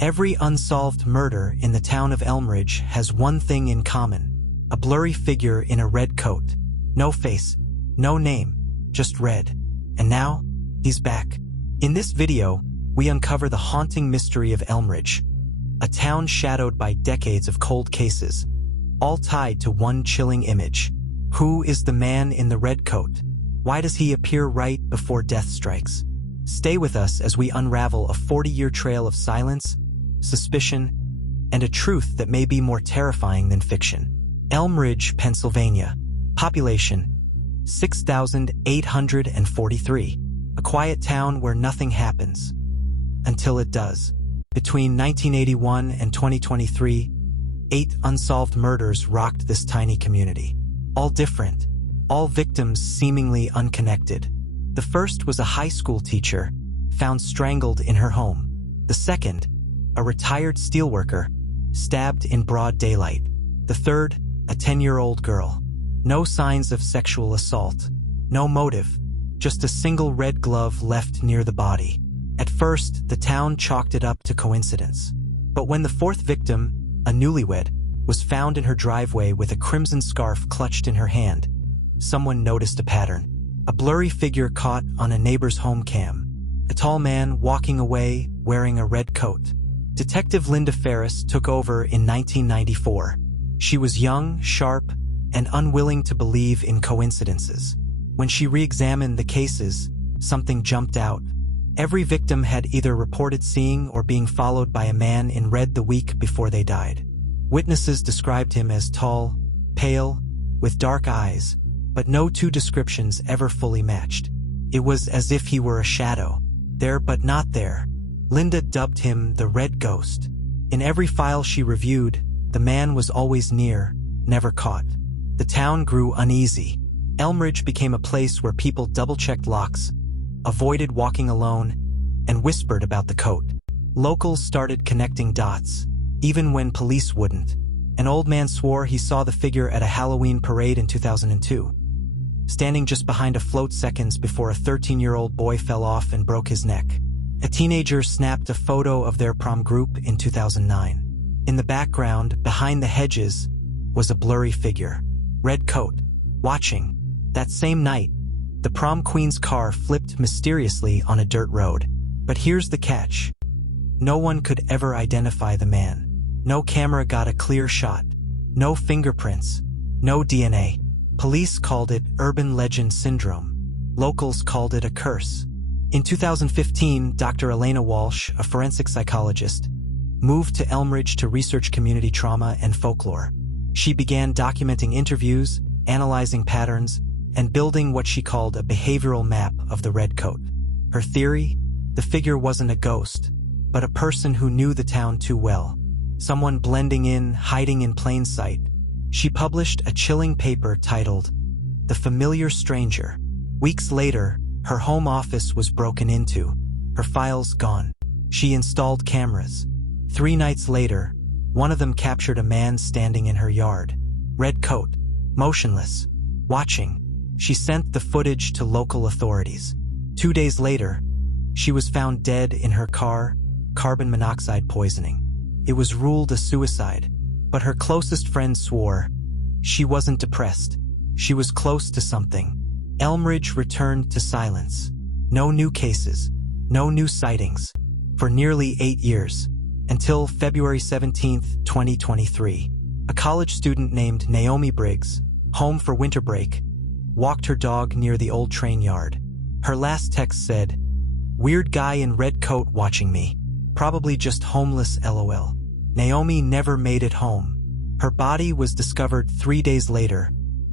Every unsolved murder in the town of Elmridge has one thing in common: a blurry figure in a red coat. No face, no name, just red. And now, he's back. In this video, we uncover the haunting mystery of Elmridge, a town shadowed by decades of cold cases, all tied to one chilling image. Who is the man in the red coat? Why does he appear right before death strikes? Stay with us as we unravel a 40-year trail of silence, suspicion, and a truth that may be more terrifying than fiction. Elmridge, Pennsylvania. Population 6,843. A quiet town where nothing happens. Until it does. Between 1981 and 2023, 8 unsolved murders rocked this tiny community. All different, all victims seemingly unconnected. The first was a high school teacher, found strangled in her home. The second, a retired steelworker, stabbed in broad daylight. The third, a 10-year-old girl. No signs of sexual assault. No motive, just a single red glove left near the body. At first, the town chalked it up to coincidence. But when the fourth victim, a newlywed, was found in her driveway with a crimson scarf clutched in her hand, someone noticed a pattern. A blurry figure caught on a neighbor's home cam. A tall man walking away wearing a red coat. Detective Linda Ferris took over in 1994. She was young, sharp, and unwilling to believe in coincidences. When she re-examined the cases, something jumped out. Every victim had either reported seeing or being followed by a man in red the week before they died. Witnesses described him as tall, pale, with dark eyes, but no two descriptions ever fully matched. It was as if he were a shadow, there but not there. Linda dubbed him the Red Ghost. In every file she reviewed, the man was always near, never caught. The town grew uneasy. Elmridge became a place where people double-checked locks, avoided walking alone, and whispered about the coat. Locals started connecting dots, even when police wouldn't. An old man swore he saw the figure at a Halloween parade in 2002, standing just behind a float seconds before a 13-year-old boy fell off and broke his neck. A teenager snapped a photo of their prom group in 2009. In the background, behind the hedges, was a blurry figure. Red coat, watching. That same night, the prom queen's car flipped mysteriously on a dirt road. But here's the catch. No one could ever identify the man. No camera got a clear shot. No fingerprints. No DNA. Police called it urban legend syndrome. Locals called it a curse. In 2015, Dr. Elena Walsh, a forensic psychologist, moved to Elmridge to research community trauma and folklore. She began documenting interviews, analyzing patterns, and building what she called a behavioral map of the red coat. Her theory? The figure wasn't a ghost, but a person who knew the town too well. Someone blending in, hiding in plain sight. She published a chilling paper titled The Familiar Stranger. Weeks later, her home office was broken into, her files gone. She installed cameras. 3 nights later, one of them captured a man standing in her yard. Red coat, motionless, watching. She sent the footage to local authorities. 2 days later, she was found dead in her car, carbon monoxide poisoning. It was ruled a suicide, but her closest friends swore she wasn't depressed. She was close to something. Elmridge returned to silence. No new cases, no new sightings, for nearly 8 years, until February 17, 2023. A college student named Naomi Briggs, home for winter break, walked her dog near the old train yard. Her last text said, "Weird guy in red coat watching me. Probably just homeless LOL." Naomi never made it home. Her body was discovered 3 days later,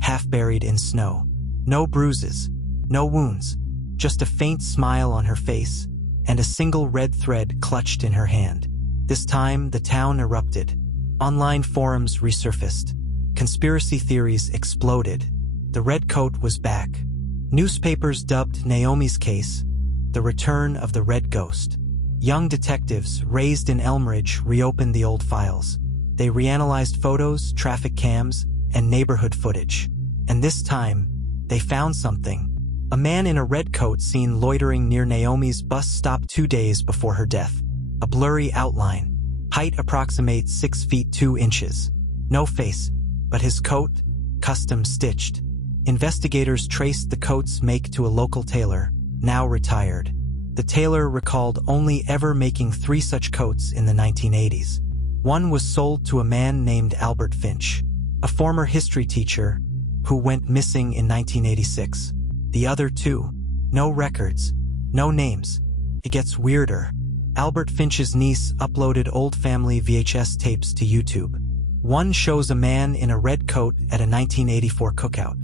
half buried in snow. No bruises, no wounds, just a faint smile on her face and a single red thread clutched in her hand. This time, the town erupted. Online forums resurfaced. Conspiracy theories exploded. The red coat was back. Newspapers dubbed Naomi's case the return of the Red Ghost. Young detectives raised in Elmridge reopened the old files. They reanalyzed photos, traffic cams, and neighborhood footage. And this time, they found something. A man in a red coat seen loitering near Naomi's bus stop 2 days before her death. a blurry outline. Height approximates 6 feet 2 inches. No face, but his coat, custom stitched. Investigators traced the coat's make to a local tailor, now retired. The tailor recalled only ever making 3 such coats in the 1980s. One was sold to a man named Albert Finch, a former history teacher who went missing in 1986. The other 2, no records, no names. It gets weirder. Albert Finch's niece uploaded old family VHS tapes to YouTube. One shows a man in a red coat at a 1984 cookout.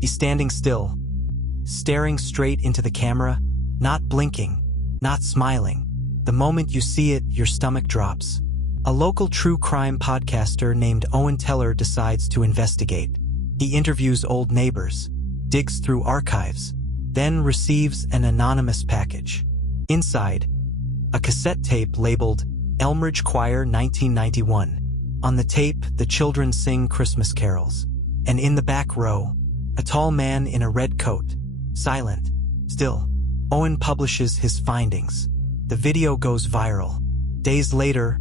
He's standing still, staring straight into the camera, not blinking, not smiling. The moment you see it, your stomach drops. A local true crime podcaster named Owen Teller decides to investigate. He interviews old neighbors, digs through archives, then receives an anonymous package. Inside, a cassette tape labeled Elmridge Choir 1991. On the tape, the children sing Christmas carols. And in the back row, a tall man in a red coat, silent, still. Owen publishes his findings. The video goes viral. Days later,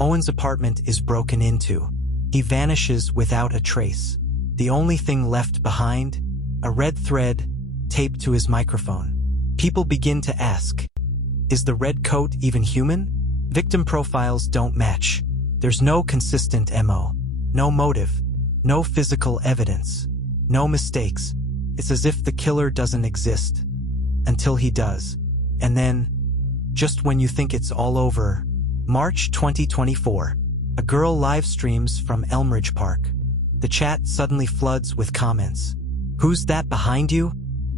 Owen's apartment is broken into. He vanishes without a trace. The only thing left behind, a red thread taped to his microphone. People begin to ask, is the red coat even human? Victim profiles don't match. There's no consistent MO, no motive, no physical evidence, no mistakes. It's as if the killer doesn't exist until he does. And then, just when you think it's all over, March 2024, a girl live streams from Elmridge Park. The chat suddenly floods with comments. Who's that behind you?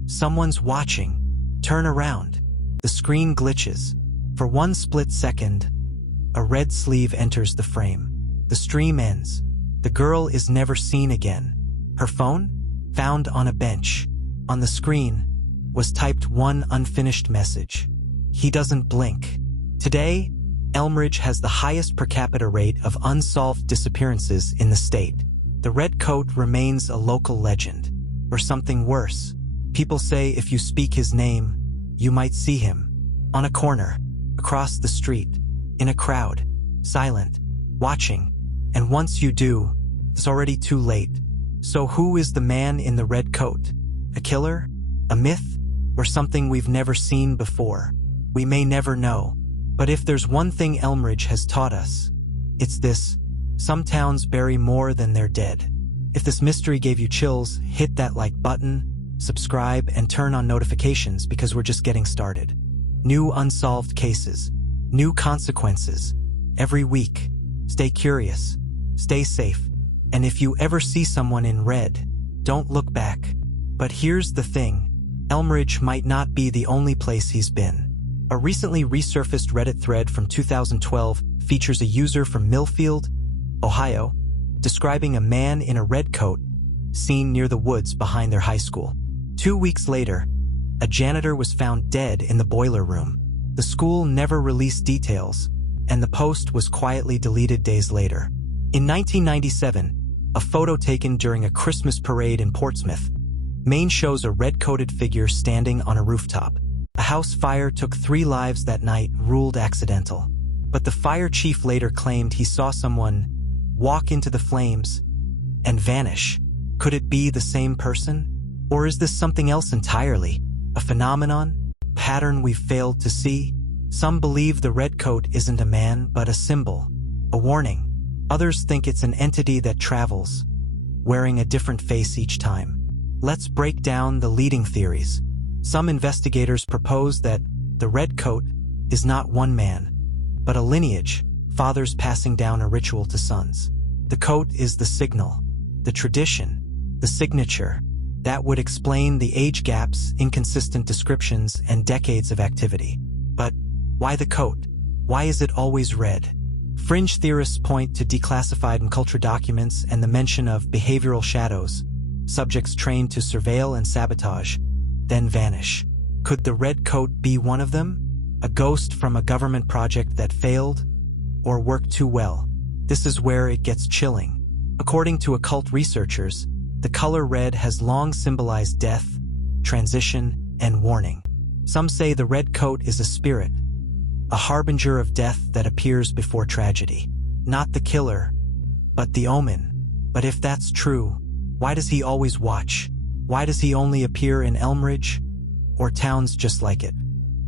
Someone's watching. Turn around. The screen glitches. For one split second, a red sleeve enters the frame. The stream ends. The girl is never seen again. Her phone? Found on a bench. On the screen was typed one unfinished message. He doesn't blink. Today, Elmridge has the highest per capita rate of unsolved disappearances in the state. The red coat remains a local legend. Or something worse. People say if you speak his name, you might see him. On a corner, across the street, in a crowd, silent, watching. And once you do, it's already too late. So who is the man in the red coat? A killer? A myth? Or something we've never seen before? We may never know. But if there's one thing Elmridge has taught us, it's this. Some towns bury more than they're dead. If this mystery gave you chills, hit that like button, subscribe, and turn on notifications because we're just getting started. New unsolved cases, new consequences, every week. Stay curious, stay safe, and if you ever see someone in red, don't look back. But here's the thing, Elmridge might not be the only place he's been. A recently resurfaced Reddit thread from 2012 features a user from Millfield, Ohio, describing a man in a red coat seen near the woods behind their high school. 2 weeks later, a janitor was found dead in the boiler room. The school never released details, and the post was quietly deleted days later. In 1997, a photo taken during a Christmas parade in Portsmouth, Maine shows a red-coated figure standing on a rooftop. A house fire took 3 lives that night, ruled accidental. But the fire chief later claimed he saw someone walk into the flames and vanish. Could it be the same person? Or is this something else entirely? A phenomenon? Pattern we've failed to see? Some believe the red coat isn't a man, but a symbol, a warning. Others think it's an entity that travels, wearing a different face each time. Let's break down the leading theories. Some investigators propose that the red coat is not one man, but a lineage, fathers passing down a ritual to sons. The coat is the signal, the tradition, the signature. That would explain the age gaps, inconsistent descriptions, and decades of activity. But why the coat? Why is it always red? Fringe theorists point to declassified and culture documents and the mention of behavioral shadows, subjects trained to surveil and sabotage, then vanish. Could the red coat be one of them? A ghost from a government project that failed or worked too well? This is where it gets chilling. According to occult researchers, the color red has long symbolized death, transition, and warning. Some say the red coat is a spirit, a harbinger of death that appears before tragedy. Not the killer, but the omen. But if that's true, why does he always watch? Why does he only appear in Elmridge or towns just like it?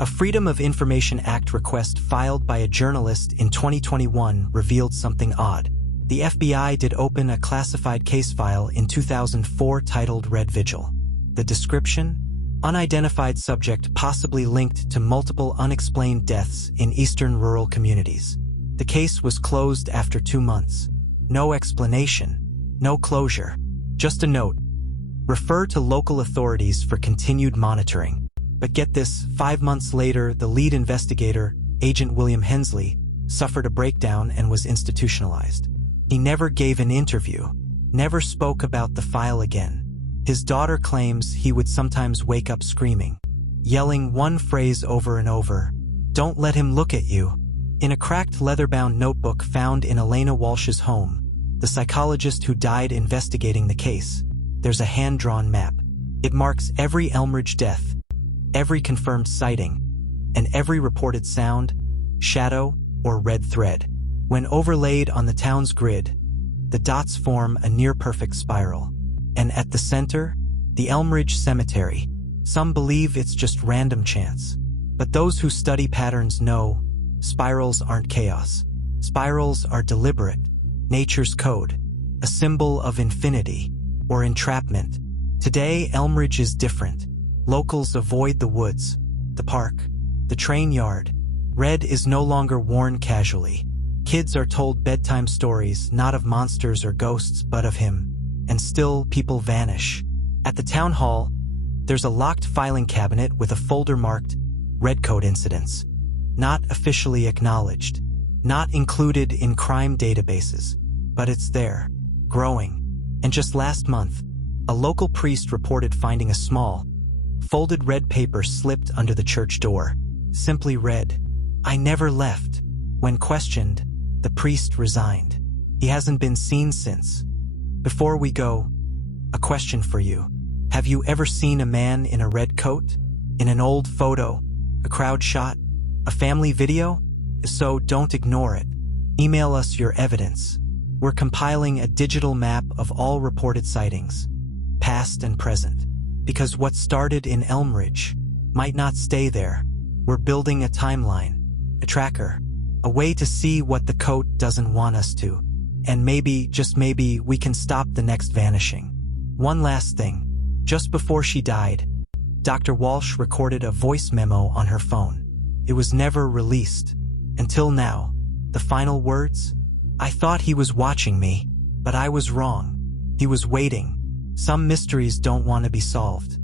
A Freedom of Information Act request filed by a journalist in 2021 revealed something odd. The FBI did open a classified case file in 2004 titled Red Vigil. The description? Unidentified subject possibly linked to multiple unexplained deaths in eastern rural communities. The case was closed after 2 months. No explanation, no closure, just a note. Refer to local authorities for continued monitoring. But get this, 5 months later, the lead investigator, Agent William Hensley, suffered a breakdown and was institutionalized. He never gave an interview, never spoke about the file again. His daughter claims he would sometimes wake up screaming, yelling one phrase over and over, "Don't let him look at you." In a cracked leather-bound notebook found in Elena Walsh's home, the psychologist who died investigating the case, there's a hand-drawn map. It marks every Elmridge death, every confirmed sighting, and every reported sound, shadow, or red thread. When overlaid on the town's grid, the dots form a near-perfect spiral. And at the center, the Elmridge Cemetery. Some believe it's just random chance. But those who study patterns know spirals aren't chaos. Spirals are deliberate, nature's code, a symbol of infinity or entrapment. Today, Elmridge is different. Locals avoid the woods, the park, the train yard. Red is no longer worn casually. Kids are told bedtime stories, not of monsters or ghosts, but of him. And still, people vanish. At the town hall, there's a locked filing cabinet with a folder marked Redcoat Incidents. Not officially acknowledged, not included in crime databases, but it's there, growing. And just last month, a local priest reported finding a small, folded red paper slipped under the church door. Simply read, "I never left." When questioned, the priest resigned. He hasn't been seen since. Before we go, a question for you. Have you ever seen a man in a red coat? In an old photo? A crowd shot? A family video? If so, don't ignore it. Email us your evidence. We're compiling a digital map of all reported sightings, past and present. Because what started in Elmridge might not stay there. We're building a timeline, a tracker, a way to see what the coat doesn't want us to. And maybe, just maybe, we can stop the next vanishing. One last thing. Just before she died, Dr. Walsh recorded a voice memo on her phone. It was never released. Until now. The final words? "I thought he was watching me, but I was wrong. He was waiting. Some mysteries don't want to be solved."